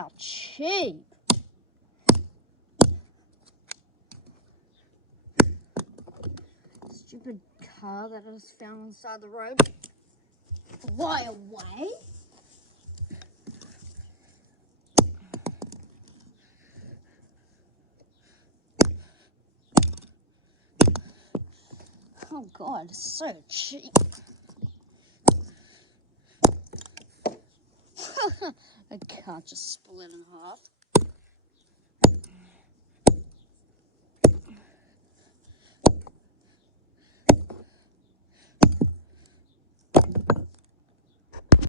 How cheap. Stupid car that I just found on the side of the road. Fly away. Oh God, it's so cheap. A car just split in half.